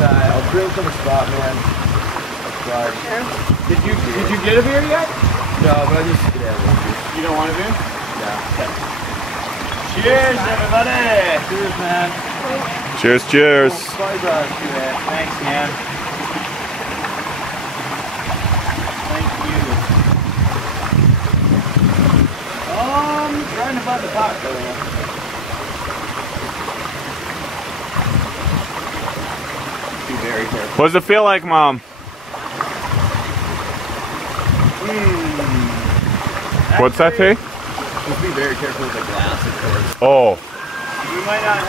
I'll drink from the spot, man. Sorry. Did you get a beer yet? No, but I just get out of here. You don't want a beer? No. Okay. Cheers, everybody! Cheers, man. Cheers, cheers. Sorry, brother. Thanks, man. Thank you. Trying to find the pot though. Be very careful. What does it feel like, Mom? What's that take? Just be very careful with the glass, of course. Oh. We might not have